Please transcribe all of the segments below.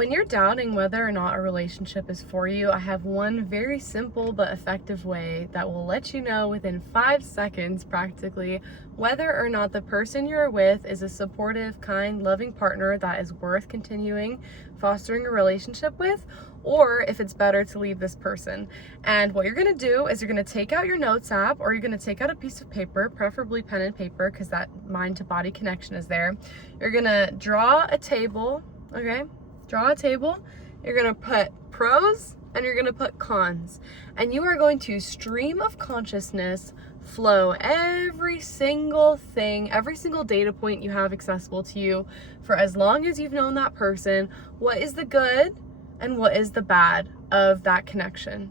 When you're doubting whether or not a relationship is for you, I have one very simple but effective way that will let you know within 5 seconds practically whether or not the person you're with is a supportive, kind, loving partner that is worth continuing fostering a relationship with, or if it's better to leave this person. And what you're gonna do is you're gonna take out your notes app, or you're gonna take out a piece of paper, preferably pen and paper, because that mind to body connection is there. You're gonna draw a table, okay? Draw a table, you're gonna put pros and you're gonna put cons. And you are going to stream of consciousness flow every single thing, every single data point you have accessible to you for as long as you've known that person. What is the good and what is the bad of that connection?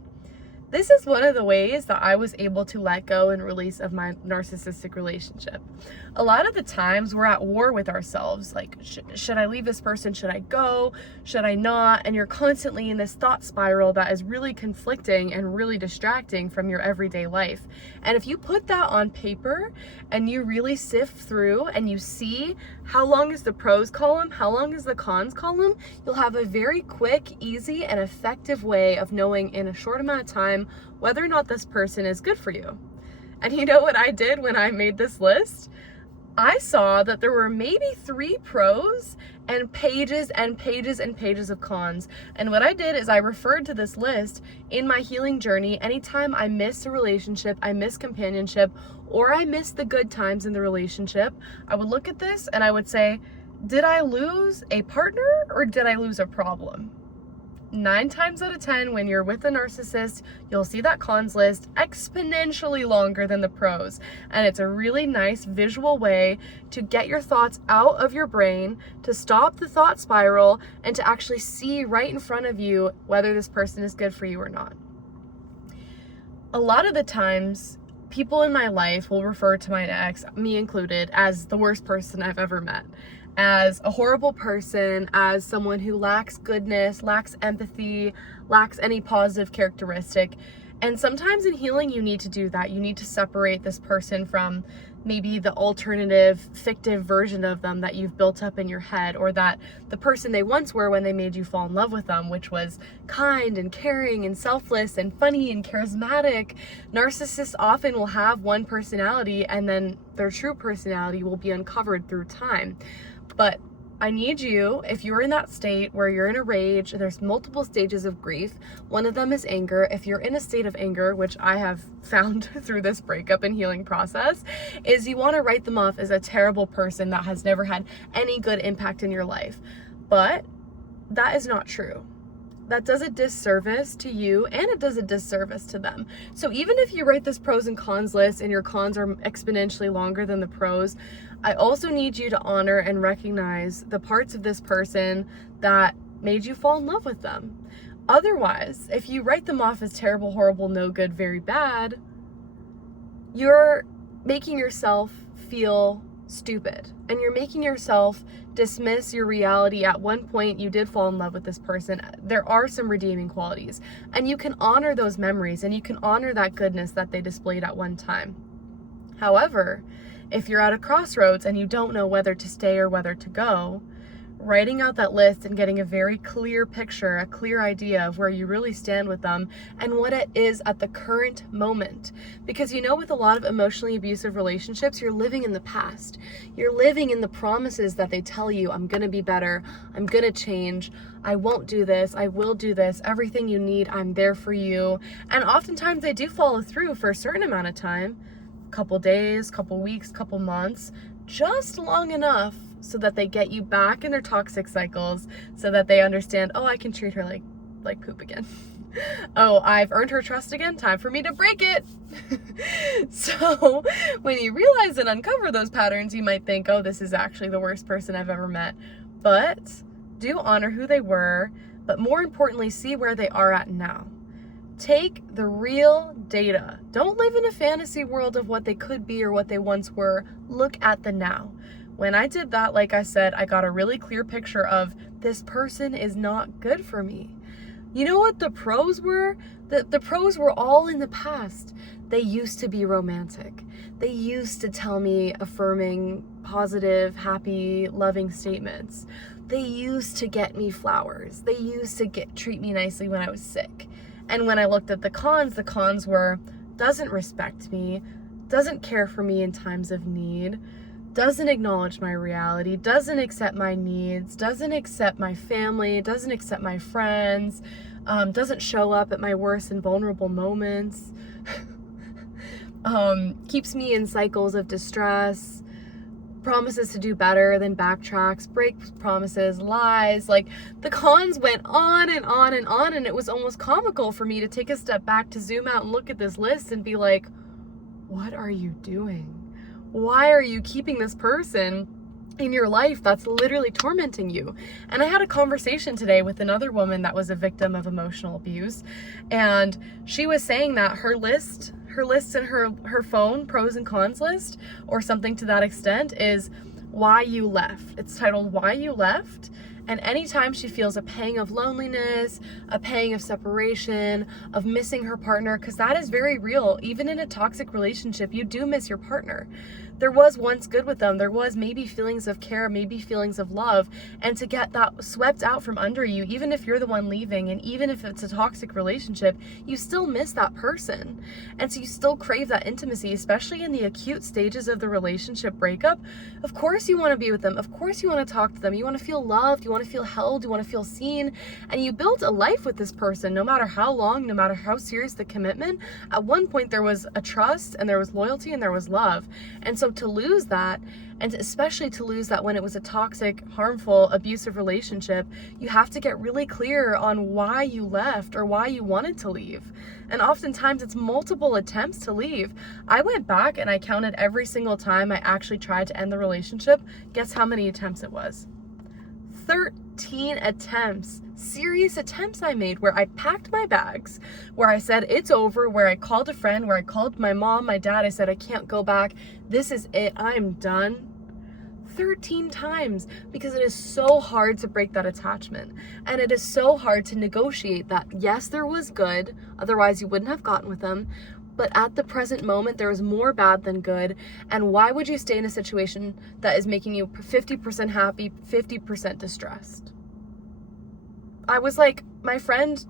This is one of the ways that I was able to let go and release of my narcissistic relationship. A lot of the times we're at war with ourselves, like, should I leave this person? Should I go? Should I not? And you're constantly in this thought spiral that is really conflicting and really distracting from your everyday life. And if you put that on paper and you really sift through and you see how long is the pros column, how long is the cons column, you'll have a very quick, easy, and effective way of knowing in a short amount of time whether or not this person is good for you. And you know what I did when I made this list? I saw that there were maybe 3 pros and pages and pages and pages of cons. And what I did is I referred to this list in my healing journey anytime I missed a relationship, I missed companionship, or I missed the good times in the relationship. I would look at this and I would say, did I lose a partner or did I lose a problem? 9 times out of 10, when you're with a narcissist, you'll see that cons list exponentially longer than the pros. And it's a really nice visual way to get your thoughts out of your brain, to stop the thought spiral, and to actually see right in front of you whether this person is good for you or not. A lot of the times, people in my life will refer to my ex, me included, as the worst person I've ever met, as a horrible person, as someone who lacks goodness, lacks empathy, lacks any positive characteristic. And sometimes in healing, you need to do that. You need to separate this person from maybe the alternative, fictive version of them that you've built up in your head, or that the person they once were when they made you fall in love with them, which was kind and caring and selfless and funny and charismatic. Narcissists often will have one personality and then their true personality will be uncovered through time. But I need you, if you're in that state where you're in a rage, there's multiple stages of grief. One of them is anger. If you're in a state of anger, which I have found through this breakup and healing process, is you want to write them off as a terrible person that has never had any good impact in your life. But that is not true. That does a disservice to you and it does a disservice to them. So even if you write this pros and cons list and your cons are exponentially longer than the pros, I also need you to honor and recognize the parts of this person that made you fall in love with them. Otherwise, if you write them off as terrible, horrible, no good, very bad, you're making yourself feel stupid and you're making yourself dismiss your reality. At one point you did fall in love with this person. There are some redeeming qualities and you can honor those memories and you can honor that goodness that they displayed at one time. However, if you're at a crossroads and you don't know whether to stay or whether to go, writing out that list and getting a very clear picture, a clear idea of where you really stand with them and what it is at the current moment. Because you know, with a lot of emotionally abusive relationships, you're living in the past. You're living in the promises that they tell you, I'm gonna be better, I'm gonna change, I won't do this, I will do this, everything you need, I'm there for you. And oftentimes they do follow through for a certain amount of time, couple days, couple weeks, couple months, just long enough so that they get you back in their toxic cycles, so that they understand, oh, I can treat her like poop again. Oh, I've earned her trust again, time for me to break it. So when you realize and uncover those patterns, you might think, oh, this is actually the worst person I've ever met. But do honor who they were, but more importantly, see where they are at now. Take the real data. Don't live in a fantasy world of what they could be or what they once were. Look at the now. When I did that, like I said, I got a really clear picture of this person is not good for me. You know what the pros were? The pros were all in the past. They used to be romantic. They used to tell me affirming, positive, happy, loving statements. they used to get me flowers. They used to treat me nicely when I was sick. And when I looked at the cons were, doesn't respect me, doesn't care for me in times of need, doesn't acknowledge my reality, doesn't accept my needs, doesn't accept my family, doesn't accept my friends, doesn't show up at my worst and vulnerable moments, keeps me in cycles of distress, promises to do better, then backtracks, breaks promises, lies. Like, the cons went on and on and on, and it was almost comical for me to take a step back, to zoom out and look at this list and be like, what are you doing? Why are you keeping this person in your life that's literally tormenting you? And I had a conversation today with another woman that was a victim of emotional abuse, and she was saying that her list in her phone, pros and cons list, or something to that extent, is why you left. It's titled Why You Left. And anytime she feels a pang of loneliness, a pang of separation, of missing her partner, because that is very real. Even in a toxic relationship, you do miss your partner. There was once good with them. There was maybe feelings of care, maybe feelings of love. And to get that swept out from under you, even if you're the one leaving, and even if it's a toxic relationship, you still miss that person. And so you still crave that intimacy, especially in the acute stages of the relationship breakup. Of course you want to be with them. Of course you want to talk to them. You want to feel loved. You want to feel held. You want to feel seen. And you built a life with this person, no matter how long, no matter how serious the commitment. At one point there was a trust, and there was loyalty, and there was love. And so to lose that, and especially to lose that when it was a toxic, harmful, abusive relationship, you have to get really clear on why you left or why you wanted to leave. And oftentimes it's multiple attempts to leave. I went back and I counted every single time I actually tried to end the relationship. Guess how many attempts it was? 13 attempts, serious attempts I made, where I packed my bags, where I said it's over, where I called a friend, where I called my mom, my dad, I said I can't go back, this is it, I'm done. 13 times, because it is so hard to break that attachment, and it is so hard to negotiate that. Yes, there was good, otherwise you wouldn't have gotten with them, but at the present moment there is more bad than good. And why would you stay in a situation that is making you 50% happy, 50% distressed? I was like, my friend,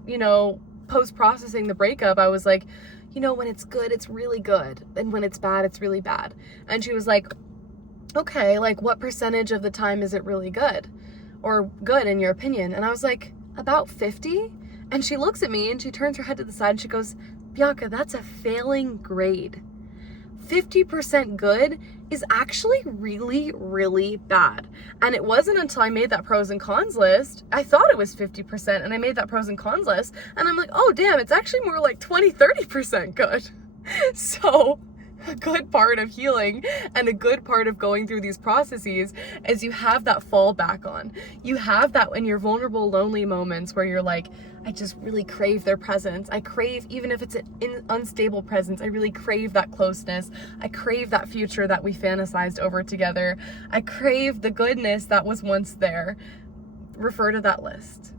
post-processing the breakup, I was like, when it's good, it's really good, and when it's bad, it's really bad. And she was like, okay, like what percentage of the time is it really good, or good in your opinion? And I was like, about 50. And she looks at me and she turns her head to the side and she goes, Bianca, that's a failing grade. 50% good is actually really, really bad. And it wasn't until I made that pros and cons list, I thought it was 50%, and I made that pros and cons list, and I'm like, oh damn, it's actually more like 20-30% good. So a good part of healing and a good part of going through these processes is you have that fall back on. You have that in your vulnerable, lonely moments where you're like, I just really crave their presence. I crave, even if it's an unstable presence, I really crave that closeness. I crave that future that we fantasized over together. I crave the goodness that was once there. Refer to that list.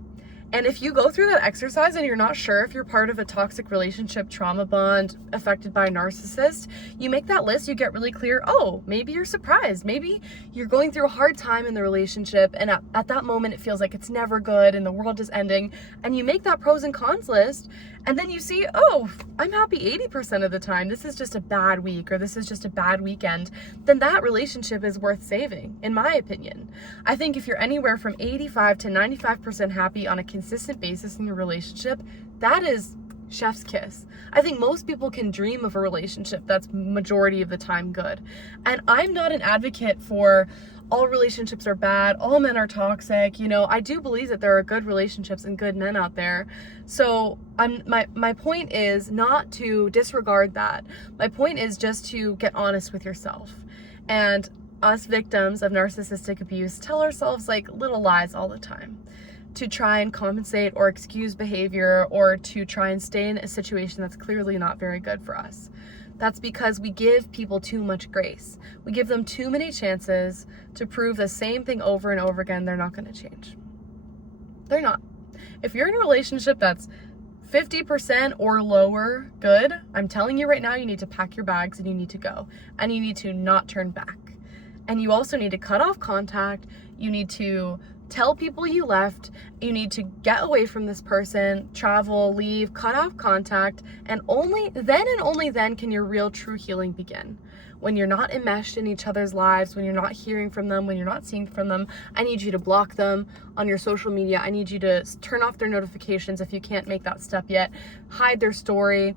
And if you go through that exercise and you're not sure if you're part of a toxic relationship, trauma bond, affected by a narcissist, you make that list, you get really clear, oh, maybe you're surprised. Maybe you're going through a hard time in the relationship, and at that moment it feels like it's never good and the world is ending. And you make that pros and cons list, and then you see, oh, I'm happy 80% of the time. This is just a bad week, or this is just a bad weekend. Then that relationship is worth saving, in my opinion. I think if you're anywhere from 85 to 95% happy on a consistent basis in your relationship, that is chef's kiss. I think most people can dream of a relationship that's majority of the time good. And I'm not an advocate for all relationships are bad, all men are toxic. I do believe that there are good relationships and good men out there. So my point is not to disregard that. My point is just to get honest with yourself. And us victims of narcissistic abuse tell ourselves like little lies all the time to try and compensate or excuse behavior, or to try and stay in a situation that's clearly not very good for us. That's because we give people too much grace. We give them too many chances to prove the same thing over and over again. They're not going to change. They're not. If you're in a relationship that's 50% or lower good, I'm telling you right now, you need to pack your bags and you need to go. And you need to not turn back. And you also need to cut off contact. You need to Tell people you left. You need to get away from this person, travel, leave, cut off contact, and only then can your real true healing begin. When you're not enmeshed in each other's lives, when you're not hearing from them, when you're not seeing from them, I need you to block them on your social media. I need you to turn off their notifications if you can't make that step yet. Hide their story.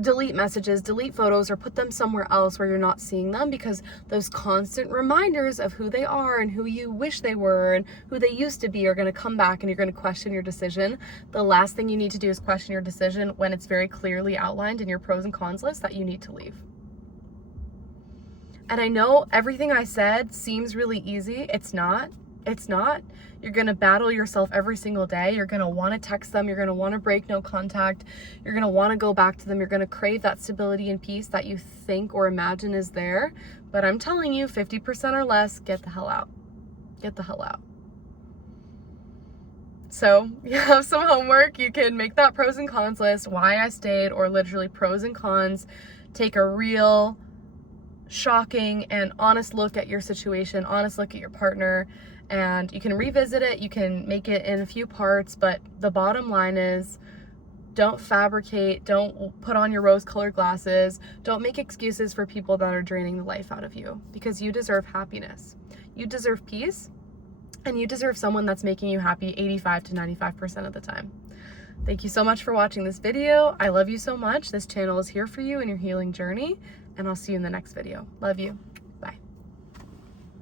Delete messages, delete photos, or put them somewhere else where you're not seeing them, because those constant reminders of who they are and who you wish they were and who they used to be are going to come back, and you're going to question your decision. The last thing you need to do is question your decision when it's very clearly outlined in your pros and cons list that you need to leave. And I know everything I said seems really easy. It's not. It's not. You're going to battle yourself every single day. You're going to want to text them. You're going to want to break no contact. You're going to want to go back to them. You're going to crave that stability and peace that you think or imagine is there. But I'm telling you, 50% or less, get the hell out. Get the hell out. So you have some homework. You can make that pros and cons list, why I stayed, or literally pros and cons. Take a real shocking and honest look at your situation, honest look at your partner, and you can revisit it. You can make it in a few parts, but the bottom line is, don't fabricate, don't put on your rose-colored glasses, don't make excuses for people that are draining the life out of you, because you deserve happiness. You deserve peace, and you deserve someone that's making you happy 85 to 95% of the time. Thank you so much for watching this video. I love you so much. This channel is here for you in your healing journey, and I'll see you in the next video. Love you.